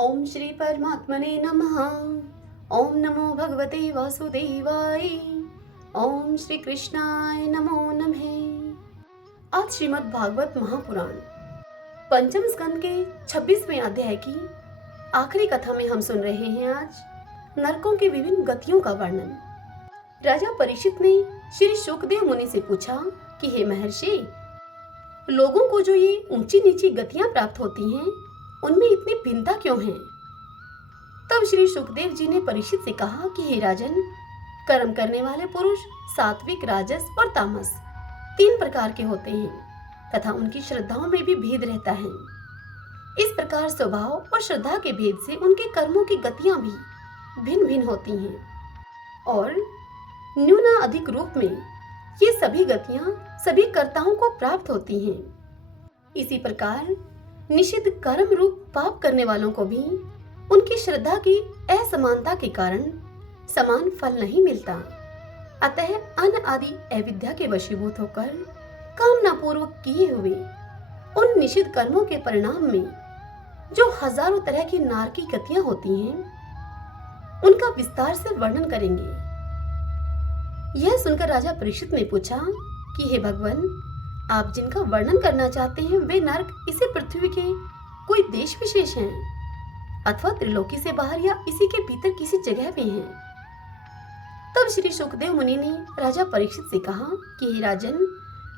ओम श्री परमात्मने नमः। ओम नमो भगवते वासुदेवाय। ओम श्री कृष्णाय नमो नमः। आज श्रीमद् भागवत महापुराण पंचम स्कंद के 26वें अध्याय की आखिरी कथा में हम सुन रहे हैं आज नरकों के विभिन्न गतियों का वर्णन। राजा परीक्षित ने श्री शुकदेव मुनि से पूछा कि हे महर्षि, लोगों को जो ये ऊंची नीची गतियां प्राप्त होती हैं, उनमें इतनी भिन्नता क्यों है? तब श्री सुखदेव जी ने परीक्षित से कहा कि हे राजन, कर्म करने वाले पुरुष सात्विक, राजस और तामस 3 प्रकार के होते हैं तथा उनकी श्रद्धाओं में भी भेद रहता है। इस प्रकार स्वभाव और श्रद्धा के भेद से उनके कर्मों की गतियां भी भिन्न भिन्न होती हैं और न्यूना अधिक रूप में ये सभी गतियां सभी कर्ताओं को प्राप्त होती हैं। इसी प्रकार निषिद्ध कर्म रूप पाप करने वालों को भी उनकी श्रद्धा की असमानता के कारण समान फल नहीं मिलता। अतः अन आदि अविद्या के वशीभूत होकर कामना पूर्वक किए हुए उन निषिद्ध कर्मों के परिणाम में जो हजारों तरह की नारकी गतियां होती हैं, उनका विस्तार से वर्णन करेंगे। यह सुनकर राजा परीक्षित ने पूछा कि हे भगवान, आप जिनका वर्णन करना चाहते हैं वे नरक इसी पृथ्वी के कोई देश विशेष हैं अथवा त्रिलोकी से बाहर या इसी के भीतर किसी जगह में हैं? तब श्री शुकदेव मुनि ने राजा परीक्षित से कहा कि हे राजन,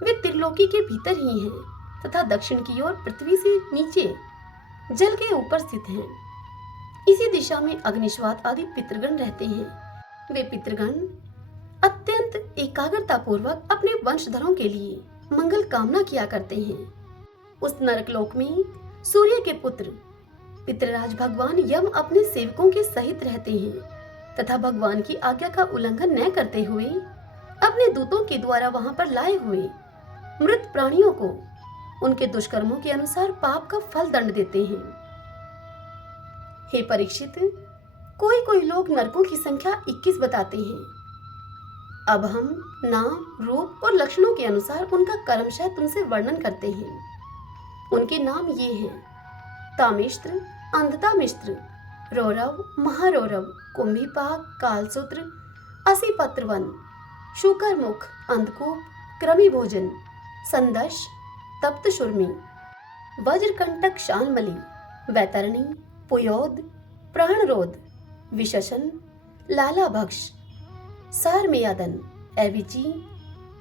वे त्रिलोकी के भीतर ही हैं तथा दक्षिण की ओर पृथ्वी से नीचे जल के ऊपर स्थित हैं। इसी दिशा में अग्निश्वात आदि पितृगण रहते हैं। वे पितृगण अत्यंत एकाग्रता पूर्वक अपने वंशधरों के लिए मंगल कामना किया करते हैं। उस नरकलोक में सूर्य के पुत्र पितृराज भगवान यम अपने सेवकों के सहित रहते हैं तथा भगवान की आज्ञा का उल्लंघन न करते हुए अपने दूतों के द्वारा वहां पर लाए हुए मृत प्राणियों को उनके दुष्कर्मों के अनुसार पाप का फल दंड देते हैं। हे परीक्षित, कोई कोई लोग नरकों की संख्या 21 बताते हैं। अब हम नाम, रूप और लक्षणों के अनुसार उनका क्रमशः तुमसे वर्णन करते हैं। उनके नाम ये हैं: तामिश्र, अंधतामिश्र, रौरव, महारौरव, कुंभीपाक, कालसूत्र, असीपत्रवन, शुकरमुख, अंधकूप, कृमि भोजन, संदश, तप्त शुर्मी, वज्रकंटक, शालमली, वैतरणी, पुयोद, प्राणरोध, विशसन, लालाभक्ष, सारमेयादन, एविची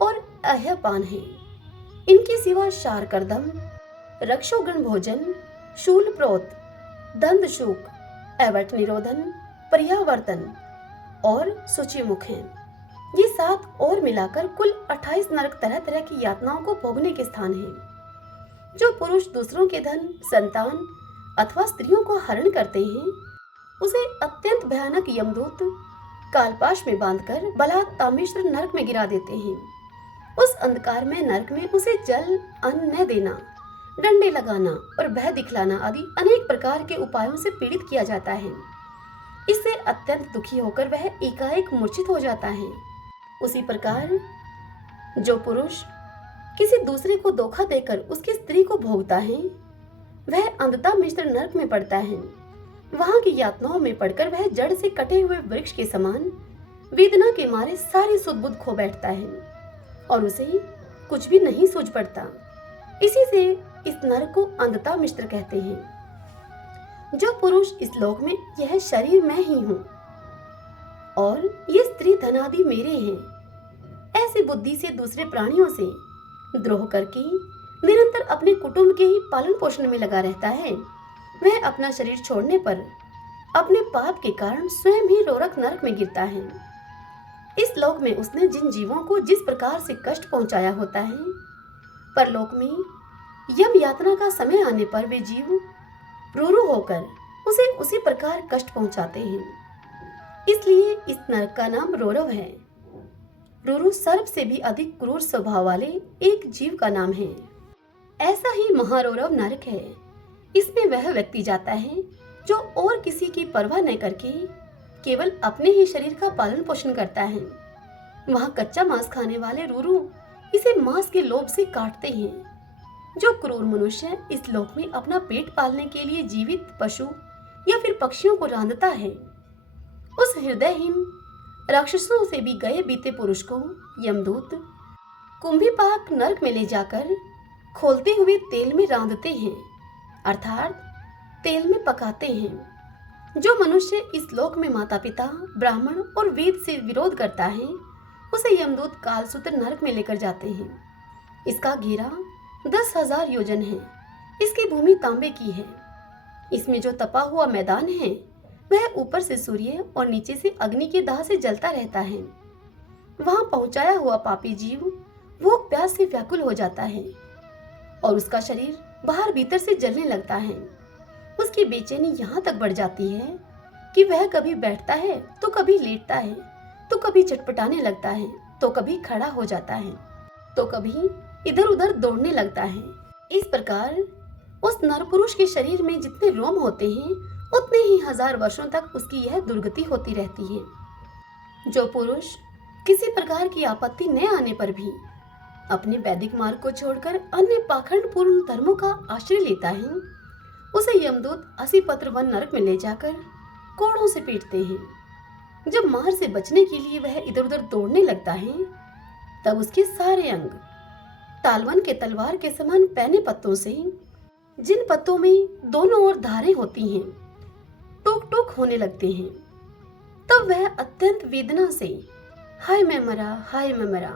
और अह्यपान है। इनके सिवा शारकर्दम, रक्षोगण भोजन, शूलप्रोत, दंदशूक, एवट निरोधन, पर्यावर्तन और सूचिमुख हैं। ये 7 और मिलाकर कुल 28 नरक तरह तरह की यातनाओं को भोगने के स्थान हैं। जो पुरुष दूसरों के धन, संतान अथवा स्त्रियों को हरण करते हैं, उसे अत्यंत भयानक यमदूत कालपाश में बांधकर बलात् तामिश्र नरक में गिरा देते हैं। उस अंधकार में नरक में उसे जल, अन्न न देना, डंडे लगाना और भय दिखलाना आदि अनेक प्रकार के उपायों से पीड़ित किया जाता है। इससे अत्यंत दुखी होकर वह एकाएक मूर्छित हो जाता है। उसी प्रकार जो पुरुष किसी दूसरे को धोखा देकर उसकी स्त्री को भोगता है, वह अंधता मिश्र नरक में पड़ता है। वहां की यातनाओं में पड़कर वह जड़ से कटे हुए वृक्ष के समान वेदना के मारे सारी सुध-बुध खो बैठता है और उसे कुछ भी नहीं सूझ पड़ता। इसी से इस नरक को अंधता मिश्र कहते हैं। जो पुरुष इस लोक में यह शरीर मैं ही हूँ और ये स्त्री धनादि मेरे हैं, ऐसी बुद्धि से दूसरे प्राणियों से द्रोह करके निरंतर अपने कुटुंब के ही पालन पोषण में लगा रहता है, वह अपना शरीर छोड़ने पर अपने पाप के कारण स्वयं ही रोरक नरक में गिरता है। इस लोक में उसने जिन जीवों को जिस प्रकार से कष्ट पहुंचाया होता है, परलोक में यम यातना का समय आने पर वे जीव रूरू होकर उसे उसी प्रकार कष्ट पहुंचाते हैं। इसलिए इस नरक का नाम रौरव है। रूरू सर्प से भी अधिक क्रूर स्वभाव वाले एक जीव का नाम है। ऐसा ही महारौरव नरक है। इसमें वह व्यक्ति जाता है जो और किसी की परवाह न करके केवल अपने ही शरीर का पालन पोषण करता है। वहां कच्चा मांस खाने वाले रूरू इसे मांस के लोभ से काटते हैं। जो क्रूर मनुष्य इस लोक में अपना पेट पालने के लिए जीवित पशु या फिर पक्षियों को रांधता है। उस हृदयहीन राक्षसों से भी गए बीते पुरुष को यमदूत कुंभीपाक नरक में ले जाकर खोलते हुए तेल में रांधते हैं, अर्थात तेल में पकाते हैं। जो मनुष्य इस लोक में माता पिता, ब्राह्मण और वेद से विरोध करता है, उसे यमदूत कालसूत्र नरक में लेकर जाते हैं। इसका घेरा 10,000 योजन है। इसकी भूमि तांबे की है। इसमें जो तपा हुआ मैदान है वह ऊपर से सूर्य और नीचे से अग्नि के दाह से जलता रहता है। वहां पहुंचाया हुआ पापी जीव भूख प्यास से व्याकुल हो जाता है और उसका शरीर बाहर भीतर से जलने लगता है। उसकी बेचैनी यहाँ तक बढ़ जाती है कि वह कभी बैठता है तो कभी लेटता है, तो कभी चटपटाने लगता है, तो कभी खड़ा हो जाता है, तो कभी इधर उधर दौड़ने लगता है। इस प्रकार उस नरपुरुष के शरीर में जितने रोम होते हैं उतने ही 1000 वर्षों तक उसकी यह दुर्गति होती रहती है। जो पुरुष किसी प्रकार की आपत्ति न आने पर भी अपने वैदिक मार्ग को छोड़कर अन्य पाखंड पूर्ण धर्मों का आश्रय लेता है, उसे यमदूत 80 पत्र वन नरक में ले जाकर कोड़ों से पीटते हैं। जब मार से बचने के लिए वह इधर उधर दौड़ने लगता है, तब उसके सारे अंग तालवन के तलवार के समान पैने पत्तों से, जिन पत्तों में दोनों ओर धारें होती हैं, टूक टूक होने लगते हैं। तब वह अत्यंत वेदना से हाय मैं मरा, हाय मैं मरा,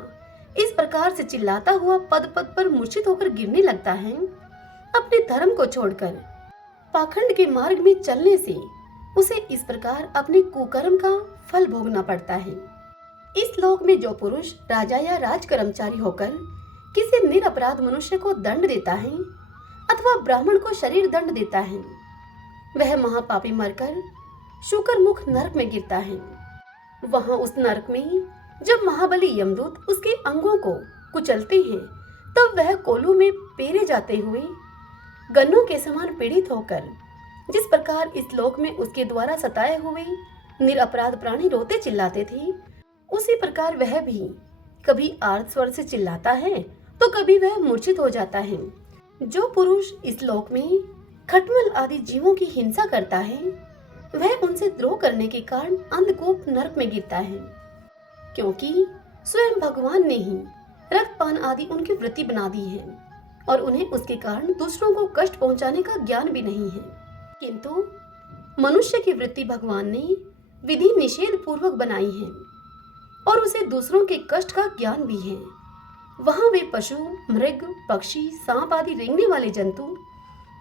इस प्रकार से चिल्लाता हुआ पद पद पर मूर्छित होकर गिरने लगता है। अपने धर्म को छोड़कर पाखंड के मार्ग में चलने से उसे इस प्रकार अपने कुकर्म का फल भोगना पड़ता है। इस लोक में जो पुरुष राजा या राज कर्मचारी होकर किसी निरपराध मनुष्य को दंड देता है अथवा ब्राह्मण को शरीर दंड देता है, वह महापापी मरकर शुकर मुख नरक में गिरता है। वहां उस नरक में जब महाबली यमदूत उसके अंगों को कुचलते हैं, तब वह कोलू में पेरे जाते हुए गन्नों के समान पीड़ित होकर, जिस प्रकार इस लोक में उसके द्वारा सताए हुए निरपराध प्राणी रोते चिल्लाते थे, उसी प्रकार वह भी कभी आर्त स्वर से चिल्लाता है तो कभी वह मूर्छित हो जाता है। जो पुरुष इस लोक में खटमल आदि जीवों की हिंसा करता है, वह उनसे द्रोह करने के कारण अंधकूप नरक में गिरता है, क्योंकि स्वयं भगवान ने ही रक्तपान आदि उनकी वृत्ति बना दी है और उन्हें उसके कारण दूसरों को कष्ट पहुंचाने का ज्ञान भी नहीं है। किंतु मनुष्य की वृत्ति भगवान ने विधि निषेध पूर्वक बनाई है और उसे दूसरों के कष्ट का ज्ञान भी है। वहां वे पशु, मृग, पक्षी, सांप आदि रेंगने वाले जंतु,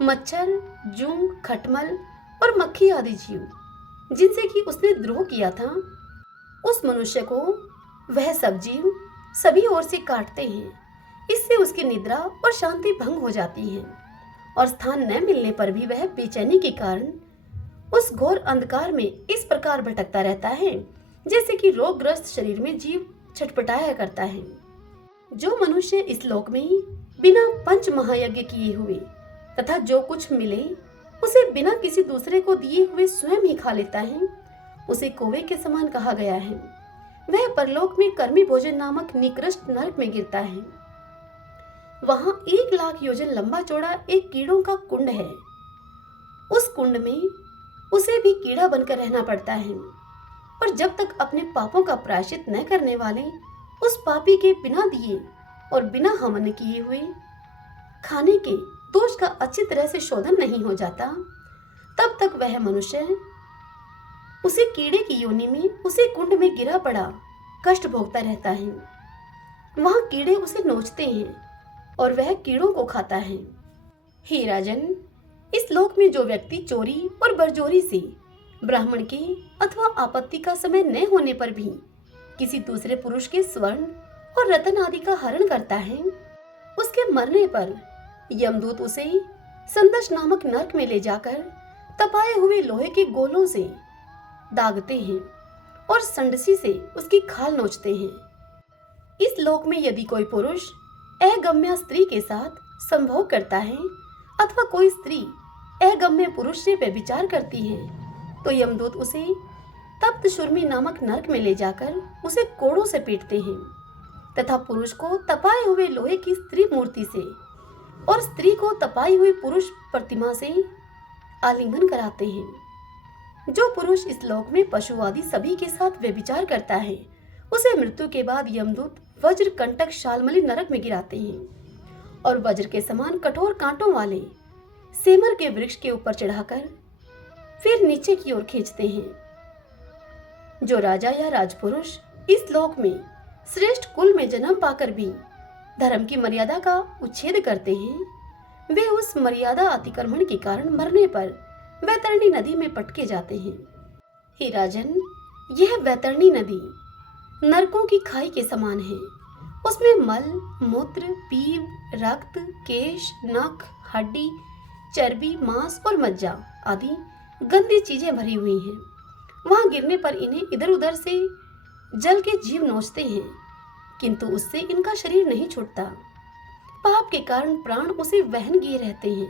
मच्छर, जूं, खटमल और मक्खी आदि जीव, जिनसे कि उसने द्रोह किया था, उस मनुष्य को वह सब जीव सभी ओर से काटते हैं। इससे उसकी निद्रा और शांति भंग हो जाती है और स्थान न मिलने पर भी वह बेचैनी के कारण उस घोर अंधकार में इस प्रकार भटकता रहता है जैसे कि रोगग्रस्त शरीर में जीव छटपटाया करता है। जो मनुष्य इस लोक में बिना पंच महायज्ञ किए हुए तथा जो कुछ मिले उसे बिना किसी दूसरे को दिए हुए स्वयं ही खा लेता है, उसे कौवे के समान कहा गया है। वह परलोक में कर्मी भोजन नामक निकृष्ट नरक में गिरता है। वहां 1 लाख योजन लंबा चौड़ा एक कीड़ों का कुंड है। उस कुंड में उसे भी कीड़ा बनकर रहना पड़ता है और जब तक अपने पापों का प्रायश्चित न करने वाले उस पापी के बिना दिए और बिना हवन किए हुए खाने के दोष का अच्छी तरह से शोधन नहीं हो जाता, तब तक वह मनुष्य उसे कीड़े की योनि में उसे कुंड में गिरा पड़ा कष्ट भोगता रहता है। वहां कीड़े उसे नोचते हैं और वह कीड़ों को खाता है। हे राजन, इस लोक में जो व्यक्ति चोरी और बरजोरी से ब्राह्मण के अथवा आपत्ति का समय न होने पर भी किसी दूसरे पुरुष के स्वर्ण और रत्न आदि का हरण करता है, उसके मरने पर यमदूत उसे संदश नामक नरक में ले जाकर तपाए हुए लोहे के गोलों से दागते हैं और संडसी से उसकी खाल नोचते हैं। इस लोक में यदि कोई पुरुष अगम्या स्त्री के साथ संभोग करता है अथवा कोई स्त्री अगम्य पुरुष से व्यभिचार करती है, तो यमदूत उसे तप्त शुर्मी नामक नरक में ले जाकर उसे कोड़ों से पीटते हैं तथा पुरुष को तपाए हुए लोहे की स्त्री मूर्ति से और स्त्री को तपाई हुई पुरुष प्रतिमा से आलिंगन कराते हैं। जो पुरुष इस लोक में पशु आदि सभी के साथ व्यभिचार करता है, उसे मृत्यु के बाद यमदूत वज्र कंटक शालमली नरक में गिराते हैं और वज्र के समान कठोर कांटों वाले सेमर के वृक्ष के ऊपर चढ़ाकर फिर नीचे की ओर खींचते हैं। जो राजा या राजपुरुष इस लोक में श्रेष्ठ कुल में जन्म पाकर भी धर्म की मर्यादा का उच्छेद करते हैं, वे उस मर्यादा अतिक्रमण के कारण मरने पर वैतरणी नदी में पटके जाते हैं। हे राजन, यह वैतरणी नदी नरकों की खाई के समान है। उसमें मल, मूत्र, पीव, रक्त, केश, नख, हड्डी, चर्बी, मांस और मज्जा आदि गंदी चीजें भरी हुई हैं। वहां गिरने पर इन्हें इधर उधर से जल के जीव नोचते हैं, किंतु उससे इनका शरीर नहीं छूटता। पाप के कारण प्राण उसे वहन किए रहते हैं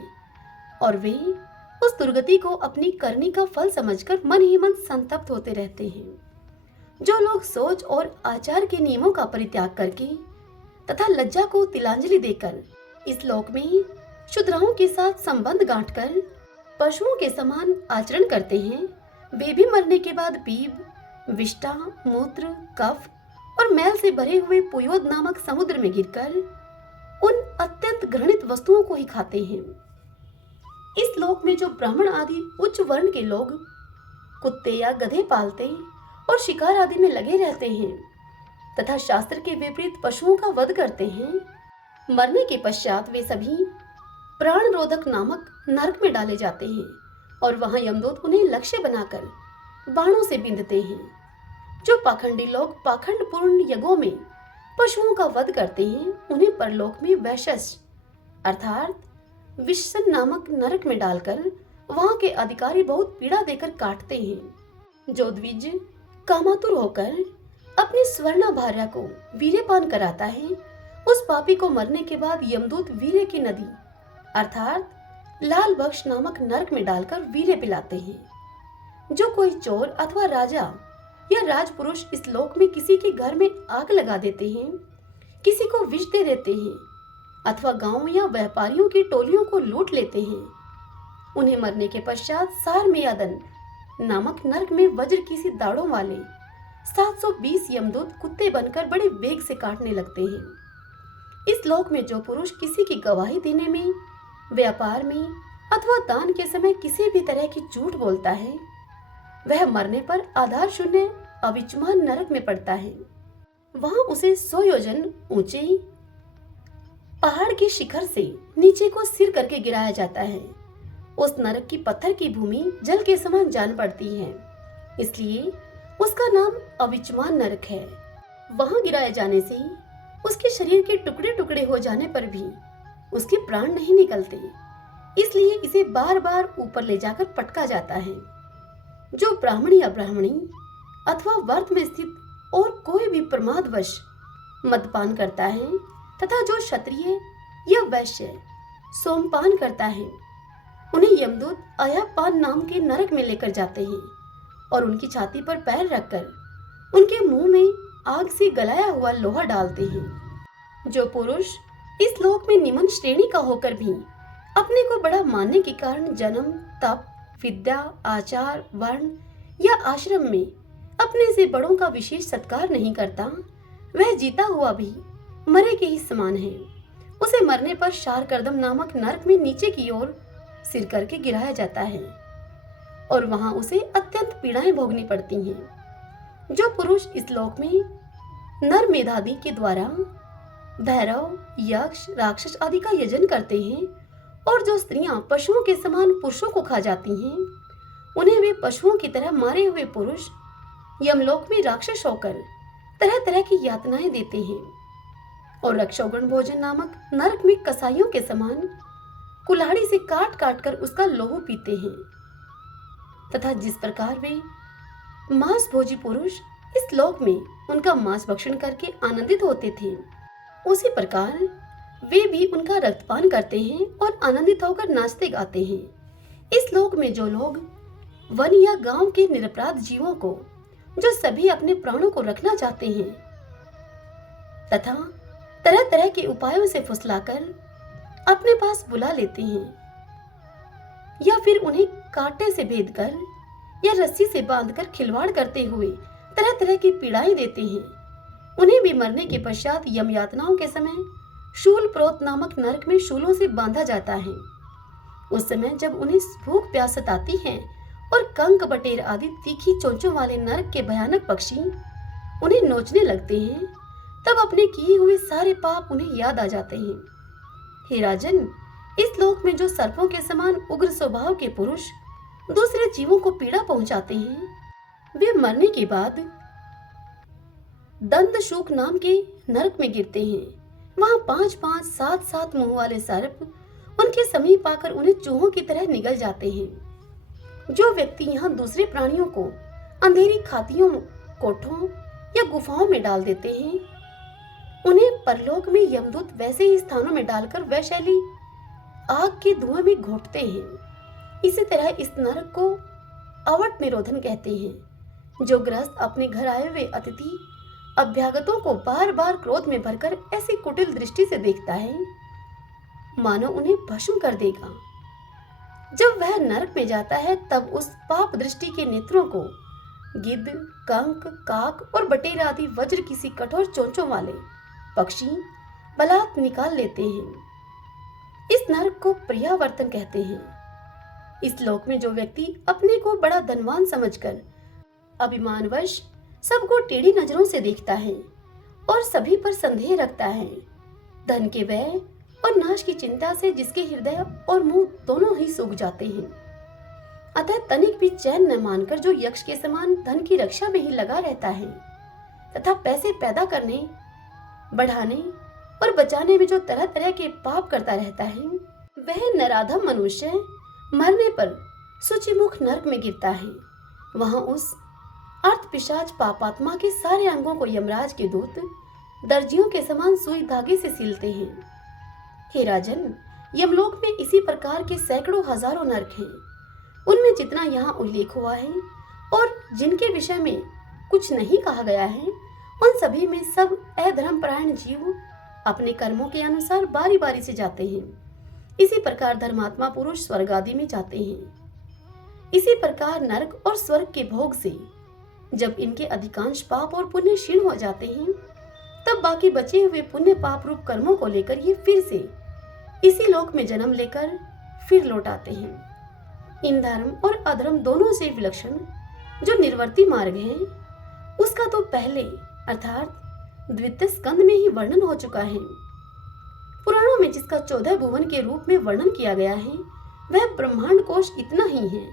और वे उस दुर्गति को अपनी करनी का फल समझकर मन ही मन संतप्त होते रहते हैं। जो लोग सोच और आचार के नियमों का परित्याग करके तथा लज्जा को तिलांजलि देकर इस लोक में शूद्राओं के साथ संबंध गांठकर पशुओं के समान आचरण करते हैं, वे भी मरने के बाद पीप, विष्ठा, मूत्र, कफ और मैल से भरे हुए पुयोद नामक समुद्र में गिरकर उन अत्यंत घृणित वस्तुओं को ही खाते हैं। इस लोक में जो ब्राह्मण आदि उच्च वर्ण के लोग कुत्ते या गधे पालते और शिकार आदि में लगे रहते हैं तथा शास्त्र के विपरीत पशुओं का वध करते हैं, मरने के पश्चात वे सभी प्राण रोधक नामक नरक में डाले जाते हैं और वहां यमदूत उन्हें लक्ष्य बनाकर बाणों से बिंधते हैं। जो पाखंडी लोग पाखंडपूर्ण यज्ञों में पशुओं का वध करते हैं, उन्हें परलोक में वैशस अर्थात विश्सन नामक नरक में डालकर वहां के अधिकारी बहुत पीड़ा देकर काटते हैं। जो द्विज कामातुर होकर अपनी स्वर्णा भार्या को वीर्यपान कराता है, उस पापी को मरने के बाद यमदूत वीर्य की नदी अर्थात लाल बख्श नामक नरक में डालकर वीर्य पिलाते हैं। जो कोई चोर अथवा राजा या राजपुरुष इस लोक में किसी के घर में आग लगा देते हैं, किसी को विष दे देते हैं अथवा गांव या व्यापारियों की टोलियों को लूट लेते हैं, उन्हें मरने के पश्चात सार मेयादन नामक नरक में वज्र की सी दाढ़ों वाले 720 यमदूत कुत्ते बनकर बड़े वेग से काटने लगते हैं। इस लोक में जो पुरुष किसी की गवाही देने में, व्यापार में अथवा दान के समय किसी भी तरह की झूठ बोलता है, वह मरने पर आधार शून्य अविचमान नरक में पड़ता है। वहां उसे 100 योजन ऊंचे पहाड़ के शिखर से नीचे को सिर करके गिराया जाता है। उस नरक की पत्थर की भूमि जल के समान जान पड़ती है, इसलिए उसका नाम अविचमान नरक है। वहां गिराए जाने से उसके शरीर के टुकड़े टुकड़े हो जाने पर भी उसके प्राण नहीं निकलते, इसलिए इसे बार बार ऊपर ले जाकर पटका जाता है। जो ब्राह्मण या ब्राह्मणी अथवा वर्त में स्थित और कोई भी प्रमादवश मदपान करता है तथा जो क्षत्रिय या वैश्य सोमपान करता है, उन्हें यमदूत अयापान नाम के नरक में लेकर जाते हैं और उनकी छाती पर पैर रखकर उनके मुंह में आग से गलाया हुआ लोहा डालते हैं। जो पुरुष इस लोक में निम्न श्रेणी का होकर भी अपने को बड़ा मानने के कारण जन्म, तप, विद्या, आचार, वर्ण या आश्रम में अपने से बड़ों का विशेष सत्कार नहीं करता, वह जीता हुआ भी मरे के ही समान है। उसे मरने पर शार कर्दम नामक नरक में नीचे की ओर सिर करके गिराया जाता है और वहां उसे अत्यंत पीड़ाएं भोगनी पड़ती हैं। जो पुरुष इस लोक में नर मेधादि के द्वारा भैरव, यक्ष, राक्षस आदि का यजन करते हैं और जो स्त्रियां पशुओं के समान पुरुषों को खा जाती हैं, उन्हें वे पशुओं की तरह मारे हुए पुरुष यमलोक में राक्षस होकर तरह तरह की यातनाएं देते हैं और रक्षोगण भोजन नामक नरक में कसाईयों के समान कुल्हाड़ी से काट काट कर उसका लोहू पीते हैं तथा जिस प्रकार वे मांस भोजी पुरुष इस लोक में उनका मांस भक्षण करके आनंदित होते थे, उसी प्रकार वे भी उनका रक्तपान करते हैं और आनंदित होकर नाचते गाते हैं। इस लोक में जो लोग वन या गांव के निरपराध जीवों को, जो सभी अपने प्राणों को रखना चाहते हैं तथा तरह तरह के उपायों से फुसलाकर अपने पास बुला लेते हैं या फिर उन्हें कांटे से भेद कर या रस्सी से बांधकर खिलवाड़ करते हुए तरह तरह की पीड़ाएं देते हैं। उन्हें भी मरने के पश्चात यम यातनाओं के समय शूल प्रोत नामक नरक में शूलों से बांधा जाता है। उस समय जब उन्हें भूख प्यास सताती है और कंक बटेर आदि तीखी चोंचों वाले नरक के भयानक पक्षी उन्हें नोचने लगते हैं, तब अपने किए हुए सारे पाप उन्हें याद आ जाते हैं। हे राजन, इस लोक में जो सर्पों के समान उग्र स्वभाव के पुरुष दूसरे जीवों को पीड़ा पहुंचाते हैं, वे मरने के बाद दंतशूक नाम के नरक में गिरते हैं। वहां 5-5, 7-7 मुंह वाले सर्प उनके समीप आकर उन्हें चूहों की तरह निगल जाते हैं। जो व्यक्ति यहाँ दूसरे प्राणियों को अंधेरी खातियों, कोठों या गुफाओं में डाल देते हैं, उन्हें परलोक में यमदूत वैसे ही स्थानों में डालकर वैशैली आग के धुएं में घोंपते हैं। इसी तरह इस नरक को अवट निरोधन कहते हैं। जो गृहस्थ अपने घर आए हुए अतिथि अभ्यागतों को बार बार क्रोध में भरकर ऐसी कुटिल दृष्टि से देखता है मानो उन्हें भस्म कर देगा। जब वह नरक में जाता है तब उस पाप दृष्टि के नेत्रों को गिद्ध, कंक, काक और बटेर आदि वज्र किसी कठोर चोंचों वाले पक्षी बलात् निकाल लेते हैं। इस नरक को प्रियावर्तन कहते हैं। इस लोक में जो व्यक्ति अपने को बड़ा धनवान समझकर अभिमानवश सबको टेढ़ी नजरों से देखता है और सभी पर संदेह रखता है, धन के व्यय और नाश की चिंता से जिसके हृदय और मुंह दोनों ही सूख जाते हैं, अतः तनिक भी चैन न मानकर जो यक्ष के समान धन की रक्षा में ही लगा रहता है तथा पैसे पैदा करने, बढ़ाने और बचाने में जो तरह तरह के पाप करता रहता है, वह नराधम मनुष्य मरने पर शुचिमुख नरक में गिरता है। वहां उस अर्थ पिशाच पापात्मा के सारे अंगों को यमराज के दूत दर्जियों के समान सुई धागे से सीलते हैं। हे राजन, यमलोक में इसी प्रकार के सैकड़ों हजारों नरक हैं। उनमें जितना यहाँ उल्लेख हुआ है और जिनके विषय में कुछ नहीं कहा गया है, उन सभी में सब अधर्मपरायण जीव अपने कर्मों के अनुसार बारी बारी से जाते हैं। इसी प्रकार धर्मात्मा पुरुष स्वर्ग आदि में जाते हैं। इसी प्रकार नरक और स्वर्ग के भोग से जब इनके अधिकांश पाप और पुण्य क्षीण हो जाते हैं, तब बाकी बचे हुए पुण्य पाप रूप कर्मों को लेकर ये फिर से इसी लोक में जन्म लेकर फिर लौट आते हैं। इन धर्म और अधर्म दोनों से विलक्षण जो निर्वर्ती मार्ग है, उसका तो पहले अर्थात द्वितीय स्कंद में ही वर्णन हो चुका है। पुराणों में जिसका 14 भुवन के रूप में वर्णन किया गया है, वह ब्रह्मांड कोश इतना ही है।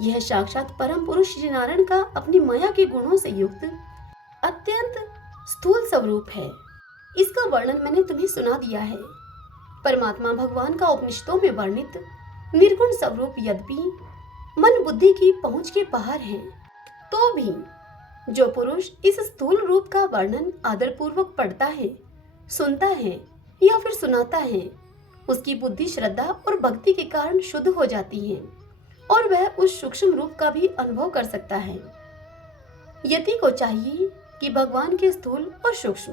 यह साक्षात परम पुरुष श्री नारायण का अपनी माया के गुणों से युक्त अत्यंत स्थूल स्वरूप है। इसका वर्णन मैंने तुम्हें सुना दिया है। परमात्मा भगवान का उपनिषदों में वर्णित निर्गुण स्वरूप यद्यपि मन बुद्धि की पहुंच के बाहर है, तो भी जो पुरुष इस स्थूल रूप का वर्णन आदर पूर्वक पढ़ता है, सुनता है या फिर सुनाता है, उसकी बुद्धि श्रद्धा और भक्ति के कारण शुद्ध हो जाती है और वह उस सूक्ष्म रूप का भी अनुभव कर सकता है। यति को चाहिए कि भगवान के स्थूल और सूक्ष्म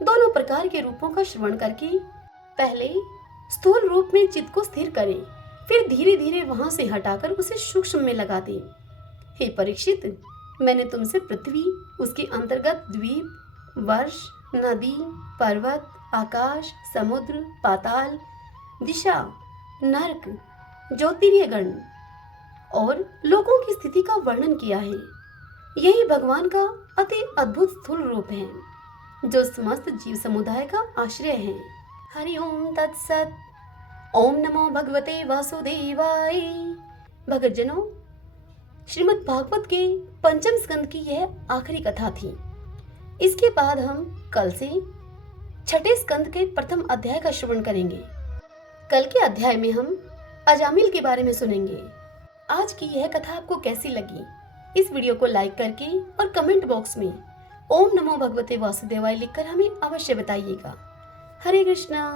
दोनों प्रकार के रूपों का श्रवण करके पहले स्थूल रूप में चित्त को स्थिर करे, फिर धीरे धीरे वहां से हटाकर उसे सूक्ष्म में लगा दे। हे परीक्षित, मैंने तुमसे पृथ्वी, उसके अंतर्गत द्वीप, वर्ष, नदी, पर्वत, आकाश, समुद्र, पाताल, दिशा, नरक, ज्योतिर्गण और लोगों की स्थिति का वर्णन किया है। यही भगवान का अति अद्भुत स्थूल रूप है, जो समस्त जीव समुदाय का आश्रय है। हरि ओम तत्सत। ओम नमो भगवते वासुदेवाय। भक्तजनों, श्रीमद् भागवत के पंचम स्कंद की यह आखिरी कथा थी। इसके बाद हम कल से छठे स्कंद के प्रथम अध्याय का श्रवण करेंगे। कल के अध्याय में हम अजामिल के बारे में सुनेंगे। आज की यह कथा आपको कैसी लगी? इस वीडियो को लाइक करके और कमेंट बॉक्स में ओम नमो भगवते वासुदेवाय लिखकर हमें अवश्य बताइएगा। हरे कृष्णा।